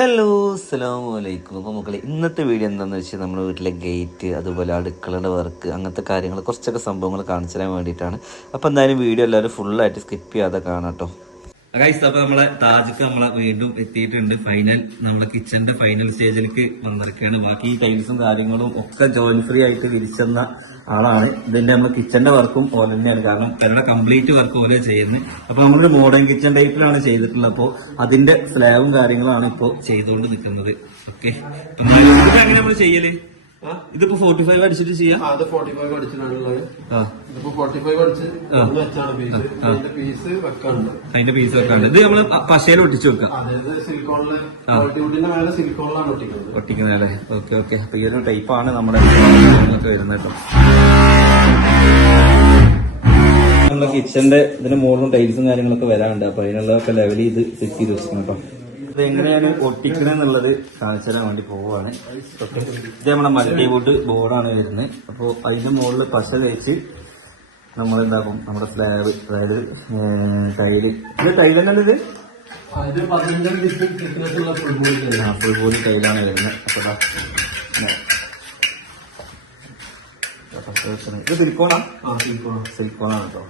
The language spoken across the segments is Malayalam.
ഹലോ അസ്സാം വലൈക്കും അപ്പോൾ മക്കളെ ഇന്നത്തെ വീഡിയോ എന്താണെന്ന് വെച്ചാൽ നമ്മുടെ വീട്ടിലെ ഗേറ്റ് അതുപോലെ അടുക്കളയുടെ വർക്ക് അങ്ങനത്തെ കാര്യങ്ങൾ കുറച്ചൊക്കെ സംഭവങ്ങൾ കാണിച്ചു തരാൻ വേണ്ടിയിട്ടാണ്. അപ്പോൾ എന്തായാലും വീഡിയോ എല്ലാവരും ഫുള്ളായിട്ട് സ്കിപ്പ് ചെയ്യാതെ കാണാം കേട്ടോ ഗൈസ് അപ്പൊ നമ്മളെ താജ്ക്ക് നമ്മളെ വീണ്ടും എത്തിയിട്ടുണ്ട്. ഫൈനൽ നമ്മളെ കിച്ചന്റെ ഫൈനൽ സ്റ്റേജിലേക്ക് വന്നിരിക്കുകയാണ്. ബാക്കി ടൈൽസും കാര്യങ്ങളും ഒക്കെ ജോയിൻ ഫ്രീ ആയിട്ട് വിരിച്ചെന്ന ആളാണ്. ഇതിന്റെ നമ്മളെ കിച്ചന്റെ വർക്കും ഓല തന്നെയാണ്. കാരണം അവരുടെ കംപ്ലീറ്റ് വർക്ക് ഓല ചെയ്യുന്നത്. അപ്പൊ നമ്മളൊരു മോഡേൺ കിച്ചൺ ടൈപ്പിലാണ് ചെയ്തിട്ടുള്ളത്. അപ്പോൾ അതിന്റെ സ്ലാബും കാര്യങ്ങളാണ് ഇപ്പോൾ ചെയ്തുകൊണ്ട് നിൽക്കുന്നത്. ഓക്കെ അങ്ങനെ നമ്മൾ ചെയ്യൽ? ഇതിപ്പോ ഫോർട്ടി ഫൈവ് അടിച്ചിട്ട് ചെയ്യാം. അത് ഫോർട്ടി ഫൈവ് അടിച്ചിട്ടാണുള്ളത്. ഇതിപ്പോ ഫോർട്ടി ഫൈവ് അടിച്ച് വെച്ചാണ് പീസ് അതിന്റെ പീസ് വെക്കാനുണ്ട്. അതിന്റെ പീസ് വെക്കാണ്ട് ഇത് നമ്മൾ പശയിൽ ഒട്ടിച്ചു വെക്കാം. അതായത് സിലിക്കോണിൽ മൾട്ടിവുഡിന്റെ മേലെ സിലിക്കോണിലാണ് ഒട്ടിക്കുന്നത്. ഒട്ടിക്കുന്നതല്ലേ ഓക്കെ ഓക്കെ. അപ്പൊ ഈ ഒരു ടൈപ്പാണ് നമ്മുടെ വരുന്നത് കേട്ടോ. നമ്മുടെ കിച്ചന്റെ ഇതിന് മുകളിലും ടൈൽസും കാര്യങ്ങളൊക്കെ വരാനുണ്ട്. അപ്പൊ അതിനുള്ളതൊക്കെ ലെവൽ ഇത് സെറ്റ് ചെയ്ത് വെച്ചിട്ടുണ്ട് കേട്ടോ. ഇത് എങ്ങനെയാണ് ഒട്ടിക്കണെന്നുള്ളത് കാണിച്ചു തരാൻ വേണ്ടി പോവാണ്. ഇത് നമ്മുടെ മൾട്ടിവുഡ് ബോർഡാണ് വരുന്നത്. അപ്പോൾ അതിന്റെ മുകളിൽ പശ തേച്ച് നമ്മൾ എന്താക്കും നമ്മുടെ സ്ലാബ് അതായത് ടൈൽ. ഇത് ടൈൽ തന്നെയല്ലേ ഇത്? ഫുൾ ബോഡി ടൈലാണ് വരുന്നത്. അപ്പൊ. ഇത്. സിലിക്കോണാ സിലിക്കോണാണ് കേട്ടോ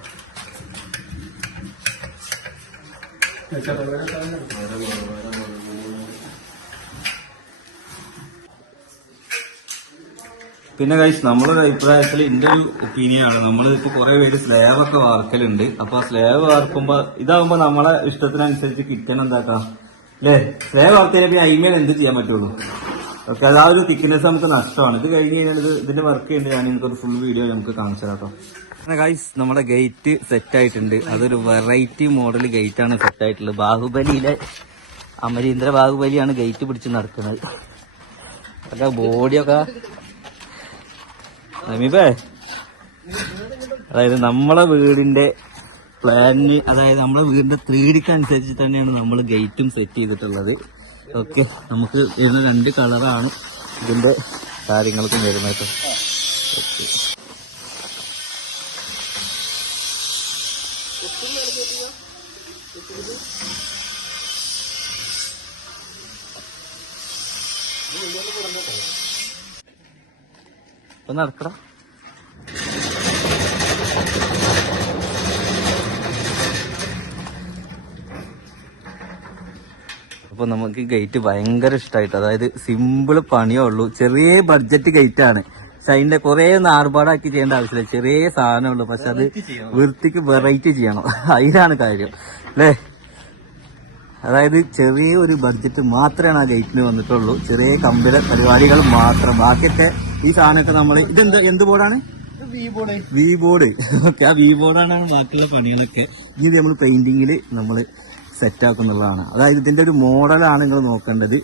പിന്നെ ഗൈസ് നമ്മളൊരു അഭിപ്രായത്തിൽ എന്റെ ഒരു ഒപ്പീനിയൻ ആണ്. നമ്മൾ ഇപ്പൊ കുറെ പേര് സ്ലേവ് ഒക്കെ വാർക്കലുണ്ട്. അപ്പൊ ആ സ്ലേവ് വാർക്കുമ്പോ ഇതാകുമ്പോ നമ്മളെ ഇഷ്ടത്തിനനുസരിച്ച് കിച്ചൺ എന്താക്കാം? അല്ലേ സ്ലേവ് വാർത്തതിനെ പിന്നെ അയിമേൽ എന്ത് ചെയ്യാൻ പറ്റുള്ളൂ? ഓക്കെ അത് ആ ഒരു തിക്നെസ് നമുക്ക് നഷ്ടമാണ്. ഇത് കഴിഞ്ഞ് കഴിഞ്ഞാൽ ഇത് ഇതിന്റെ വർക്ക് ചെയ്യുന്നത് ഞാൻ ഒരു ഫുൾ വീഡിയോ നമുക്ക് കാണിച്ചു പിന്നെ ഗൈസ് നമ്മുടെ ഗേറ്റ് സെറ്റ് ആയിട്ടുണ്ട്. അതൊരു വെറൈറ്റി മോഡൽ ഗേറ്റ് ആണ് സെറ്റ് ആയിട്ടുള്ളത്. ബാഹുബലിയിലെ അമരീന്ദ്ര ബാഹുബലിയാണ് ഗേറ്റ് പിടിച്ച് നടക്കുന്നത്. ഒക്കെ ബോഡിയൊക്കെ സമീപേ അതായത് നമ്മളെ വീടിന്റെ പ്ലാനിന് അതായത് നമ്മളെ വീടിന്റെ ത്രീ ഡിക്ക് അനുസരിച്ച് തന്നെയാണ് നമ്മൾ ഗേറ്റും സെറ്റ് ചെയ്തിട്ടുള്ളത്. ഓക്കെ നമുക്ക് വരുന്ന രണ്ട് കളറാണ് ഇതിന്റെ കാര്യങ്ങൾക്കും വരുന്നത് Thank ഓക്കെ. ഇപ്പൊ നടക്കടാ അപ്പൊ നമുക്ക് ഗേറ്റ് ഭയങ്കര ഇഷ്ടമായിട്ട് അതായത് സിമ്പിൾ പണിയേ ഉള്ളൂ. ചെറിയ ബഡ്ജറ്റ് ഗേറ്റ് ആണ്. പക്ഷെ അതിന്റെ കുറെ ഒന്ന് ആർഭാടാക്കി ചെയ്യേണ്ട ആവശ്യമില്ല. ചെറിയ സാധനമുള്ളൂ പക്ഷെ അത് വൃത്തിക്ക് വെറൈറ്റി ചെയ്യണം. അതിലാണ് കാര്യം. അല്ലേ? അതായത് ചെറിയ ഒരു ബഡ്ജറ്റ് മാത്രമാണ് ആ ഗേറ്റിന് വന്നിട്ടുള്ളൂ. ചെറിയ കമ്പിലെ പരിപാടികൾ മാത്രം. ബാക്കിയൊക്കെ ഈ സാധനമൊക്കെ നമ്മൾ ഇതെന്താ എന്ത് ബോർഡാണ് വി ബോർഡ് ഓക്കെ ആ വി ബോർഡാണ് ബാക്കിയുള്ള പണികളൊക്കെ. ഇനി നമ്മൾ പെയിന്റിങ്ങിൽ നമ്മൾ സെറ്റ് ആക്കുന്നുള്ളതാണ് അതായത് ഇതിന്റെ ഒരു മോഡലാണ് നിങ്ങൾ നോക്കേണ്ടത്.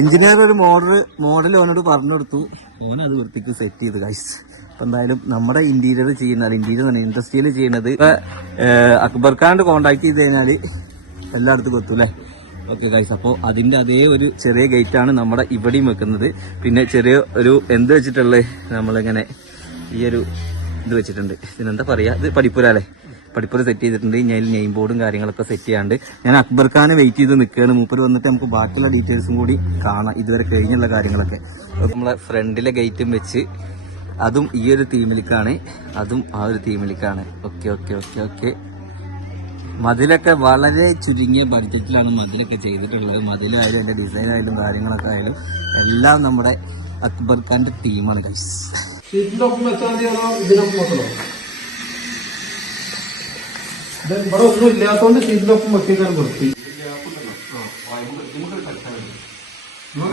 എഞ്ചിനീയർ ഒരു മോഡൽ മോഡൽ അവനോട് പറഞ്ഞു കൊടുത്തു ഓൻ അത് വൃത്തിക്ക് സെറ്റ് ചെയ്ത് കൈസ് അപ്പൊ എന്തായാലും നമ്മുടെ ഇന്റീരിയർ ചെയ്യുന്ന ഇന്റീരിയർ ഇൻഡസ്ട്രിയിൽ ചെയ്യുന്നത്. ഇപ്പൊ, അക്ബർ ഖാൻ കോണ്ടാക്ട് ചെയ്ത് കഴിഞ്ഞാൽ എല്ലായിടത്തും എത്തും അല്ലേ? ഓക്കെ ഗൈസ് അപ്പോൾ അതിന്റെ അതേ ഒരു ചെറിയ ഗേറ്റാണ് നമ്മുടെ ഇവിടെയും വെക്കുന്നത്. പിന്നെ ചെറിയ ഒരു എന്ത് വെച്ചിട്ടുള്ളത് നമ്മളിങ്ങനെ ഈ ഒരു ഇത് വെച്ചിട്ടുണ്ട്. ഇതിനെന്താ പറയുക ഇത് പഠിപ്പുര അല്ലേ? പഠിപ്പുര സെറ്റ് ചെയ്തിട്ടുണ്ട്. ഞാൻ നെയിം ബോർഡും കാര്യങ്ങളൊക്കെ സെറ്റ് ചെയ്യാണ്ട് ഞാൻ അക്ബർ ഖാനെ വെയിറ്റ് ചെയ്ത് നിൽക്കുകയാണ്. മൂപ്പര് വന്നിട്ട് നമുക്ക് ബാക്കിയുള്ള ഡീറ്റെയിൽസും കൂടി കാണാം. ഇതുവരെ കഴിഞ്ഞുള്ള കാര്യങ്ങളൊക്കെ. നമ്മളെ ഫ്രണ്ടിലെ ഗേറ്റും വെച്ച് അതും ഈ ഒരു തീമിലേക്കാണ് അതും ആ ഒരു തീമിലേക്കാണ് ഓക്കെ ഓക്കെ ഓക്കെ ഓക്കെ മതിലൊക്കെ വളരെ ചുരുങ്ങിയ ബഡ്ജറ്റിലാണ് മതിലൊക്കെ ചെയ്തിട്ടുള്ളത്. മതിലായാലും അതിന്റെ ഡിസൈൻ ആയാലും കാര്യങ്ങളൊക്കെ ആയാലും എല്ലാം നമ്മുടെ അക്ബർ ഖാന്റെ ടീമാണ് ഗൈസ് ഇവിടെ ഒന്നും വെക്കാൻ നമുക്ക്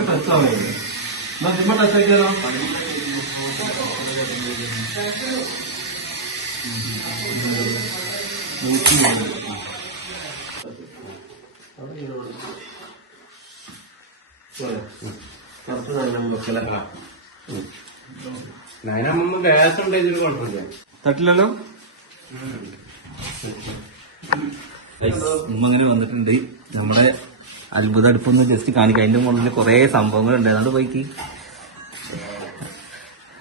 ടച്ച് എന്നാ ജിമ്മ ടച്ച് ആക്കിയാലോ? കുഴപ്പമില്ല തട്ടില്ലല്ലോ? ഉമ്മ അങ്ങനെ വന്നിട്ടുണ്ട്. നമ്മുടെ അത്ഭുത അടുപ്പൊന്ന് ജസ്റ്റ് കാണിക്കാം. അതിന്റെ മുകളിൽ കുറെ സംഭവങ്ങളുണ്ട്. അതുകൊണ്ട് പോയിക്ക്.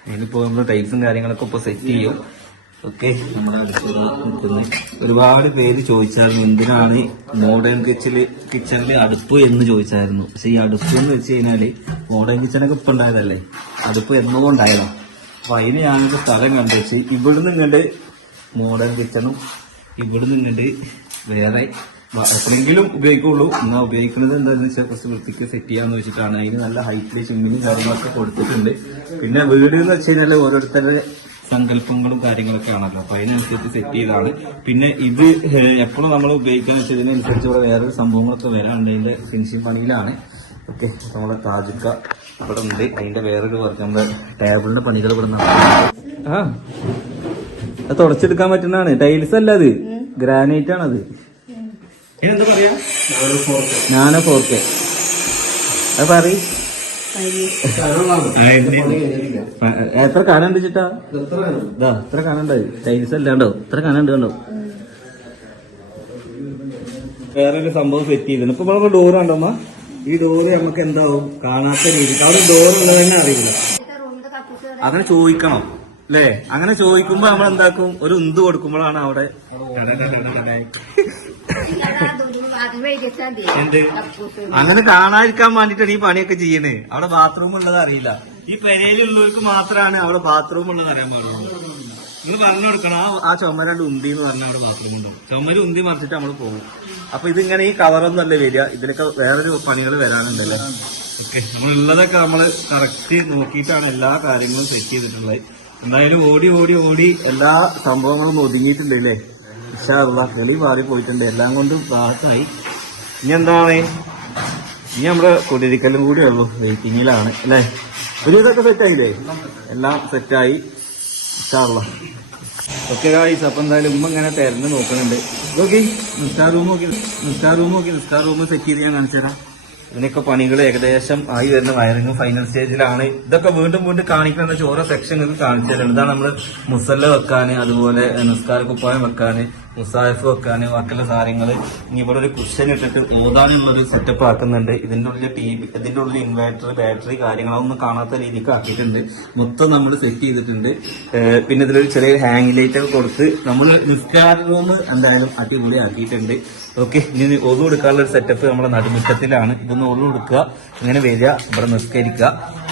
അതിനിപ്പോ നമ്മൾ ടൈൽസും കാര്യങ്ങളൊക്കെ ഇപ്പൊ സെറ്റ് ചെയ്യും. ഓക്കെ. നമ്മുടെ അടുത്തൊരു നിൽക്കുന്നത് ഒരുപാട് പേര് ചോദിച്ചായിരുന്നു എന്തിനാണ് മോഡേൺ കിച്ചിൽ കിച്ചണിൽ അടുപ്പ് എന്ന് ചോദിച്ചായിരുന്നു. പക്ഷെ ഈ അടുപ്പ് എന്ന് വെച്ച് കഴിഞ്ഞാൽ മോഡേൺ കിച്ചണൊക്കെ ഇപ്പൊ ഉണ്ടായതല്ലേ? അടുപ്പ് എന്നോ ഉണ്ടായതാ അപ്പൊ അതിന് ഞാനൊരു സ്ഥലം കണ്ടുവച്ച് ഇവിടുന്ന് ഇങ്ങോട്ട് മോഡേൺ കിച്ചണും ഇവിടുന്ന് ഇങ്ങോട്ട് വേറെ എപ്പോഴെങ്കിലും ഉപയോഗിക്കുള്ളൂ. എന്നാ ഉപയോഗിക്കുന്നത് എന്താണെന്ന് വെച്ചാൽ കുറച്ച് വൃത്തിക്ക് സെറ്റ് ചെയ്യാന്ന് വെച്ചിട്ടാണ്. അതിന് നല്ല ഹൈറ്റിൽ ചിമ്മിനും കാര്യങ്ങളൊക്കെ കൊടുത്തിട്ടുണ്ട്. പിന്നെ വീട് എന്ന് വെച്ച് കഴിഞ്ഞാൽ ഓരോരുത്തരുടെ സങ്കല്പങ്ങളും കാര്യങ്ങളൊക്കെ ആണല്ലോ അപ്പൊ അതിനനുസരിച്ച് സെറ്റ് ചെയ്താണ്. പിന്നെ ഇത് എപ്പോഴും നമ്മൾ ഉപയോഗിക്കുന്ന വെച്ചാൽ ഇതിനനുസരിച്ച് ഇവിടെ വേറൊരു സംഭവങ്ങളൊക്കെ വരാണ്ട് അതിന്റെ ഫിനിഷിംഗ് പണിയിലാണ്. ഓക്കെ നമ്മുടെ താജിക്ക ഇവിടെ ഉണ്ട്. അതിന്റെ വേറൊരു വർക്ക് നമ്മുടെ ടേബിളിന്റെ പണികൾ ഇവിടെ ആ അത് തുടച്ചെടുക്കാൻ പറ്റുന്നതാണ്. ടൈൽസ് അല്ല അത്. ഗ്രാനൈറ്റ് ആണത്. എന്താ പറയാ? Nano four K. അത് പറയും. എത്ര കാണാണ്ട് ചിട്ടാ? ഇതാ എത്ര ഉണ്ടായി? ടൈൽസ് അല്ലാണ്ടോ എത്ര കാണാണ്ട് കണ്ടോ? വേറൊരു സംഭവം സെറ്റ് ചെയ്തിരുന്നു. ഇപ്പൊ നമ്മൾ ഡോർ കണ്ടോമ്മ ഈ ഡോറ് നമുക്ക് എന്താവും? കാണാത്ത രീതിക്ക്. അവിടെ ഡോർ ഉള്ളത് തന്നെ അറിയില്ല. അങ്ങനെ ചോദിക്കണം അല്ലേ? അങ്ങനെ ചോദിക്കുമ്പോ നമ്മൾ എന്താക്കും? ഒരു ഉന്ത് കൊടുക്കുമ്പോഴാണ് അവിടെ അങ്ങനെ കാണാതിരിക്കാൻ വേണ്ടിട്ടാണ് ഈ പണിയൊക്കെ ചെയ്യണേ. അവിടെ ബാത്റൂം ഉള്ളത് അറിയില്ല ഈ പെരയിലുള്ളവർക്ക് മാത്രമാണ് അവിടെ ബാത്റൂം ഉള്ളത് അറിയാൻ പാടുള്ളൂ. നിങ്ങൾ പറഞ്ഞു കൊടുക്കണം. ആ ആ ചുമരണ്ട് ഉന്തി എന്ന് പറഞ്ഞാൽ അവിടെ ബാത്റൂം ഉണ്ടാവും ചുമര് ഉന്തി മറിച്ചിട്ട് നമ്മൾ പോകും. അപ്പൊ ഇതിങ്ങനെ ഈ കവറൊന്നും അല്ലേ വരിക. ഇതിനൊക്കെ വേറൊരു പണികൾ വരാനുണ്ടല്ലേ? ഓക്കെ നമ്മളുള്ളതൊക്കെ നമ്മൾ കറക്റ്റ് നോക്കിയിട്ടാണ് എല്ലാ കാര്യങ്ങളും സെറ്റ് ചെയ്തിട്ടുള്ളത്. എന്തായാലും ഓടി ഓടി ഓടി എല്ലാ സംഭവങ്ങളും ഒതുങ്ങിയിട്ടുണ്ട് അല്ലേ? ഇഷാറുള്ള കളി മാറി പോയിട്ടുണ്ട്. എല്ലാം കൊണ്ടും ഭാഗത്തായി ഇനി എന്താണ് ഇനി നമ്മുടെ കുടിരിക്കലും കൂടി ഉള്ളൂ. വെയിറ്റിങ്ങിലാണ് അല്ലേ? ഒരു ഇതൊക്കെ സെറ്റായില്ലേ എല്ലാം സെറ്റായി ഓക്കെ ഗായ്സ് അപ്പൊ എന്തായാലും ഉമ്മ ഇങ്ങനെ തിരഞ്ഞ് നോക്കുന്നുണ്ട് നോക്കി നിസ്കാർ റൂം നോക്കി നിസ്കാർ റൂം നോക്കി നിസ്കാർ റൂം സെറ്റ് ചെയ്ത് ഞാൻ കാണിച്ചു തരാം ഇതിനൊക്കെ പണികൾ ഏകദേശം ആയി വരുന്ന. വയറിംഗ് ഫൈനൽ സ്റ്റേജിലാണ് ഇതൊക്കെ വീണ്ടും വീണ്ടും കാണിക്കുന്ന ഓരോ സെക്ഷനുകൾ കാണിച്ചു തരുന്നത് ഇതാണ് നമ്മൾ മുസല്ല വെക്കാന് അതുപോലെ നിസ്കാര കുപ്പായം വെക്കാന് മുസാഫ് വെക്കാന് ബാക്കിയുള്ള സാധനങ്ങൾ ഇനി ഇവിടെ ഒരു കുഷൻ ഇട്ടിട്ട് ഓതാനുള്ളൊരു സെറ്റപ്പ് ആക്കുന്നുണ്ട്. ഇതിന്റെ ഉള്ളിൽ ടി വി ഇതിന്റെ ഉള്ളിൽ ഇൻവേർട്ടർ ബാറ്ററി കാര്യങ്ങളൊന്നും കാണാത്ത രീതിക്ക് ആക്കിയിട്ടുണ്ട്. മൊത്തം നമ്മൾ സെറ്റ് ചെയ്തിട്ടുണ്ട്. പിന്നെ ഇതിലൊരു ചെറിയ ഹാങ് ലൈറ്റ് ഒക്കെ കൊടുത്ത് നമ്മൾ നിസ്കാര റൂം എന്തായാലും അടിപൊളി ആക്കിയിട്ടുണ്ട് ഓക്കെ ഇനി ഒതു കൊടുക്കാനുള്ള ഒരു സെറ്റപ്പ് നമ്മുടെ നടുമുറ്റത്തിലാണ്. ഇതൊന്ന് ഒതു കൊടുക്കുക. ഇങ്ങനെ വരിക ഇവിടെ നിസ്കരിക്കുക.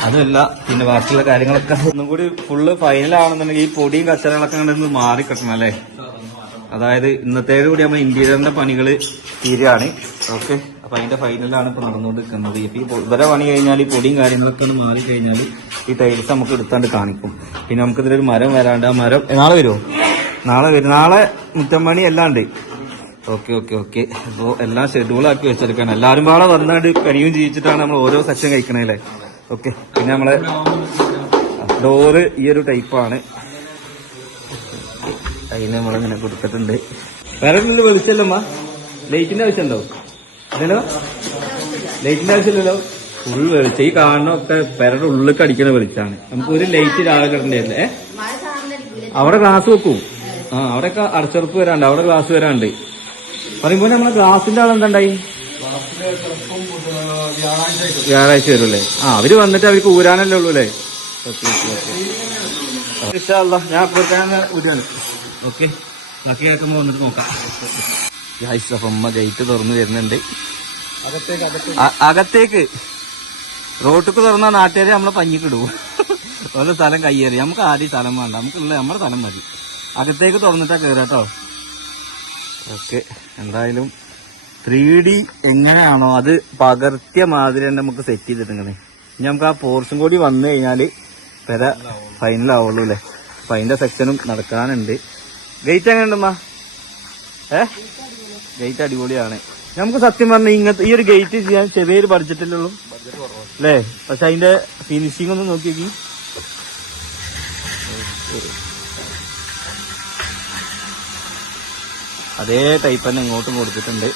അതുമല്ല പിന്നെ ബാക്കിയുള്ള കാര്യങ്ങളൊക്കെ ഒന്നും കൂടി ഫുള്ള് ഫൈനൽ ആണെന്നുണ്ടെങ്കിൽ ഈ പൊടിയും കച്ചറകളൊക്കെ കണ്ടെന്ന് മാറി കിട്ടണം അല്ലേ? അതായത് ഇന്നത്തേത് കൂടി നമ്മൾ ഇന്റീരിയറിന്റെ പണികൾ തീരുകയാണ്. ഓക്കെ അപ്പൊ അതിന്റെ ഫൈനലാണ് ഇപ്പൊ നടന്നുകൊണ്ടിരിക്കുന്നത്. ഇപ്പൊ ഈ ഇവരെ പണി കഴിഞ്ഞാൽ ഈ പൊടിയും കാര്യങ്ങളൊക്കെ ഒന്ന് മാറി കഴിഞ്ഞാൽ ഈ ടൈൽസ് നമുക്ക് എടുത്താണ്ട് കാണിക്കും. പിന്നെ നമുക്ക് ഇതിലൊരു മരം വരാണ്ട് ആ മരം നാളെ വരുമോ നാളെ വരും. നാളെ മുറ്റം എല്ലാം ഉണ്ട് ഓക്കെ ഓക്കെ ഓക്കെ. അപ്പോൾ എല്ലാം ഷെഡ്യൂൾ ആക്കി വെച്ചെടുക്കാണ്. എല്ലാവരും പാടെ വന്നാണ്ട് കഴിയും ജീവിച്ചിട്ടാണ് നമ്മൾ ഓരോ സെക്ഷൻ കഴിക്കണല്ലേ ഓക്കെ പിന്നെ നമ്മളെ ഡോറ് ഈ ഒരു ടൈപ്പാണ് അതിന് നമ്മളിങ്ങനെ കൊടുത്തിട്ടുണ്ട്. വേറെ വെളിച്ചല്ലോ അമ്മ ലൈറ്റിന്റെ ആവശ്യമുണ്ടോ? ഇല്ലല്ലോ? ലൈറ്റിന്റെ ആവശ്യമില്ലല്ലോ? ഫുൾ വെളിച്ചം. ഈ കാണുന്നൊക്കെ പെരയുടെ ഉള്ളിൽ അടിക്കുന്ന വെളിച്ചാണ് നമുക്ക് ഒരു ലൈറ്റ് രാവിലെ ഇടണ്ടേ ഏ? അവിടെ ഗ്ലാസ് വെക്കും. ആ അവിടെയൊക്കെ അടച്ചുറപ്പ് വരാണ്ട്. അവിടെ ഗ്ലാസ് വരാണ്ട്. പറയുമ്പോൾ നമ്മളെ ഗ്ലാസിന്റെ ആൾ എന്താണ്ടായി? വ്യാഴാഴ്ച വരും അല്ലേ ആ അവർ വന്നിട്ട് അവർക്ക് ഊരാനല്ലേ ഉള്ളൂ അല്ലേ? ഞാൻ ഊരാണ്. ഓക്കെ ബാക്കി കേൾക്കുമ്പോ വന്നിട്ട് നോക്കാം. അമ്മ ഗേറ്റ് തുറന്നു വരുന്നുണ്ട്. അകത്തേക്ക് റോട്ടിക്ക് തുറന്ന നാട്ടുകാരെ നമ്മളെ പഞ്ഞിക്കിടുവോ ഓരോ സ്ഥലം കയ്യേറി. നമുക്ക് ആദ്യം സ്ഥലം വേണ്ട. നമുക്കുള്ള നമ്മുടെ സ്ഥലം മതി. അകത്തേക്ക് തുറന്നിട്ടാ കയറാട്ടോ ഓക്കെ എന്തായാലും ത്രീ ഡി എങ്ങനെയാണോ അത് പകർത്തിയ മാതിരി തന്നെ നമുക്ക് സെറ്റ് ചെയ്തിട്ടുണ്ട് ഇനി നമുക്ക് ആ പോർഷൻ കൂടി വന്നു കഴിഞ്ഞാൽ പെര ഫൈനൽ ആവുള്ളൂ അല്ലേ? അപ്പൊ അതിന്റെ സെക്ഷനും നടക്കാനുണ്ട്. ഗേറ്റ് എങ്ങനെ എങ്ങനെയുണ്ടമ്മ ഏ? ഗേറ്റ് അടിപൊളിയാണ്. നമുക്ക് സത്യം പറഞ്ഞ ഇങ്ങനത്തെ ഈ ഒരു ഗേറ്റ് ചെയ്യാൻ ചെറിയൊരു ബഡ്ജറ്റല്ലേ ഉള്ളൂ അല്ലേ? പക്ഷെ അതിന്റെ ഫിനിഷിംഗ് ഒന്ന് നോക്കി അതേ ടൈപ്പ് തന്നെ ഇങ്ങോട്ടും കൊടുത്തിട്ടുണ്ട്.